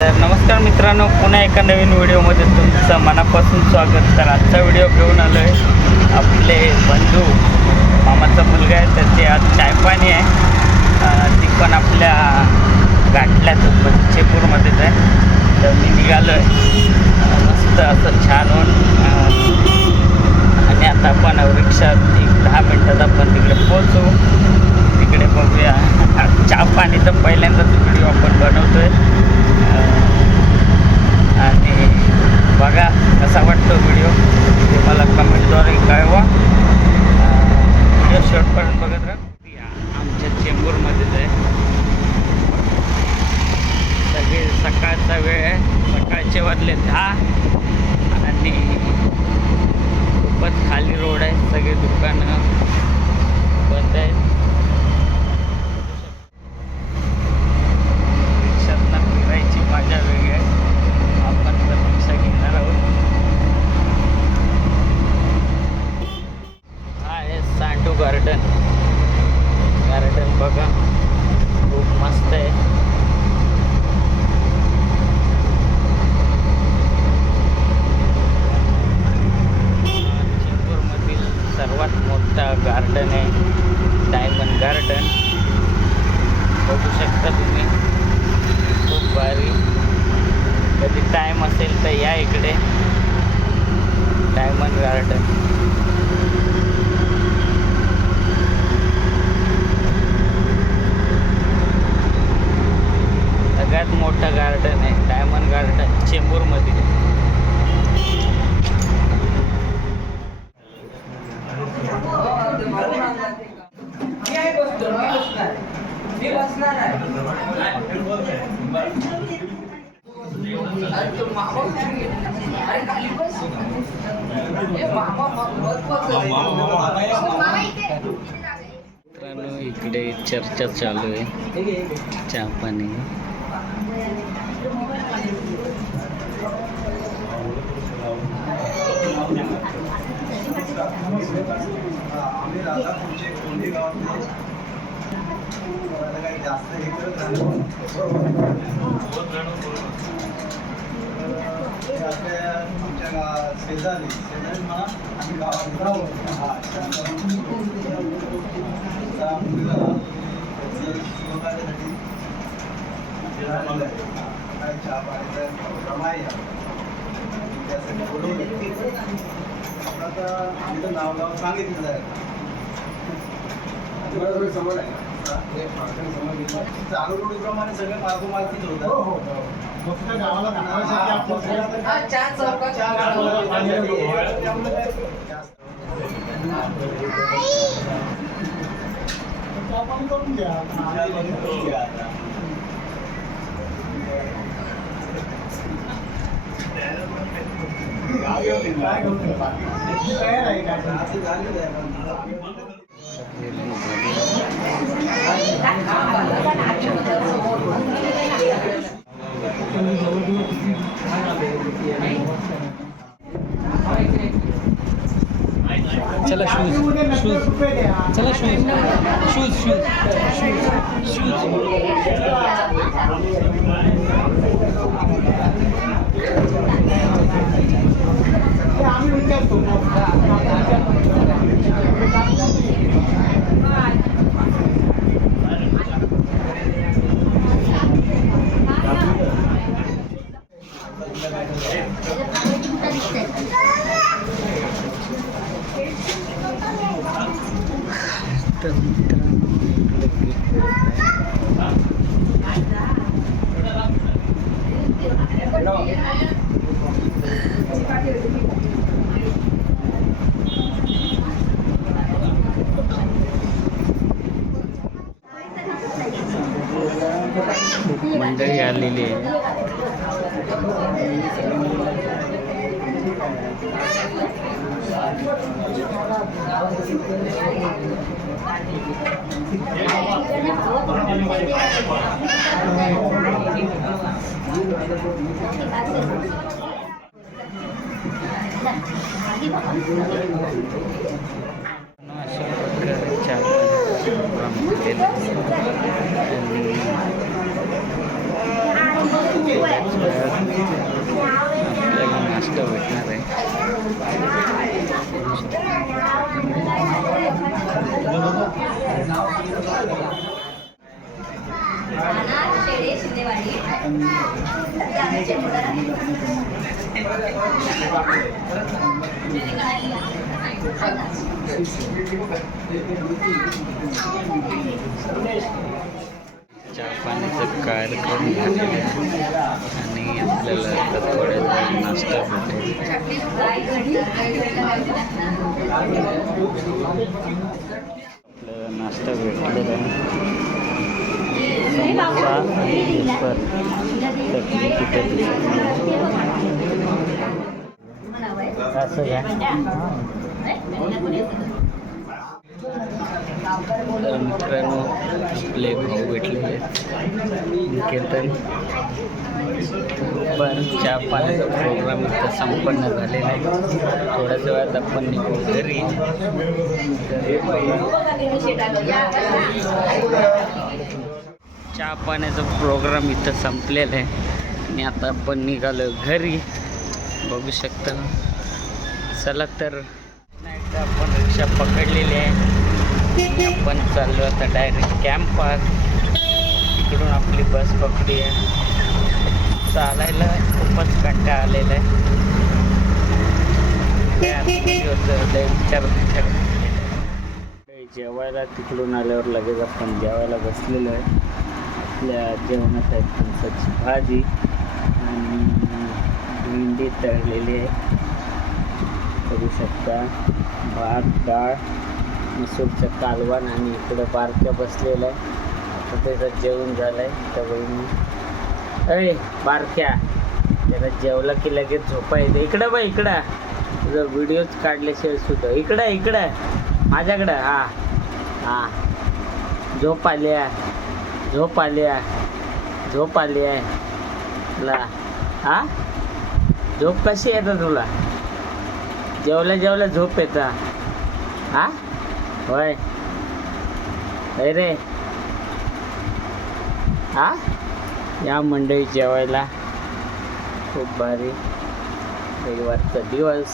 तर नमस्कार मित्रांनो, पुन्हा एका नवीन व्हिडिओमध्ये तुमचं मनापासून स्वागत. तर आजचा व्हिडिओ घेऊन आलो आहे आपले बंधू मामाचा मुलगा आहे, त्याची आज चायपाणी आहे. ती पण आपल्या गाठल्यात चेपूरमध्येच आहे. तर मी निघालो आहे मस्त असं छान होऊन, आणि आता आपण रिक्षात 10 मिनटात आपण तिकडे पोहोचू. तिकडे बघूया चहा पाणी. तर पहिल्यांदाच व्हिडिओ आपण बनवतो आहे आणि बघा कसा वाटतो व्हिडिओ ते मला कमेंटद्वारे कळवा. व्हिडिओ शेवटपर्यंत बघत राहा. आमच्या चेंबूरमध्येच आहे. सगळे सकाळचा वेळ आहे, सकाळचे वाजले 10 आणि खूपच खाली रोड आहे. सगळे दुकानं बंद आहेत. रिक्षातनं फिरायची मजा वेगळी आहे. आपण तर रिक्षा घेणार आहोत. हा आहे सांडू गार्डन. गार्डन बघा खूप मस्त आहे. चेंबूरमधील सर्वात मोठा गार्डन आहे, डायमंड गार्डन. बघू शकता तुम्ही, खूप भारी. कधी टाईम असेल तर या इकडे, डायमंड गार्डन. सगळ्यात मोठं गार्डन आहे डायमंड गार्डन चेंबूरमध्ये. मित्रांनो, इकडे चर्चा चालू आहे चहा पाणी. शेजारी म्हणा आम्ही गावात काय चहा पाण्याचा कमाई त्यासाठी बोलवलं. आता आम्ही तर नाव सांगितलं आहे. समज आहे अनुरूढीप्रमाणे सगळे मार्गोमार्गीच होतात. फक्त गावाला करून घ्या. तयार आहे चला शूज शूज चला शूज शूज शूज शूज आम्ही विचारतो. तर मित्रांनो, खूप मंडळी आलेली आहे. अशा प्रकारे चहा प्रोग्राम केलेला आणि आपल्याला नाश्ता भेटणार आहे. चहा पाण्याचं कार्यक्रम झालेला आहे आणि आपल्याला आता थोड्या वेळात नाश्ता भेटेल. आपल्याला नाश्ता भेटलेला आहे. समोसा आणि वेफर. चटणी कुठे दिसत नाही. असं घ्या. तर मित्रांनो आपले भाऊ भेटलेले कीर्तन पण चहा पाण्याचा प्रोग्राम इथं संपन्न झालेला आहे. थोड्याच वेळात आपण निघू घरी. चहा पाण्याचा प्रोग्राम इथं संपलेला आहे आणि आता आपण निघालो घरी. बघू शकता. चला तर आपण रिक्षा पकडलेली आहे. आपण चाललो आता डायरेक्ट कॅम्प पार्क. इकडून आपली बस पकडी आहे. चालायला खूपच कंटाळा आलेला आहे. जेवायला तिकडून आल्यावर लगेच आपण जेवायला बसलेलो आहे. आपल्या जेवणात आहे फणसाची भाजी आणि भेंडी तळलेली आहे. बघू शकता. भात, डाळ, मसूरचं कालवण आणि इकडं बारक्या बसलेलं आहे. आता त्याचं जेवण झालं आहे. तर बहिणी अरे बारक्या त्याला जेवलं की लगेच झोपा येते. इकडं बा इकडं तुझं व्हिडिओज काढल्याशिवाय सुद्धा इकडं माझ्याकडं. हां हां झोप आली आहे तुला. हां झोप कशी येतं तुला? जेवल्या झोप येतं. हां होय रे. हां या मंडळी जेवायला. खूप भारी रविवारचा दिवस.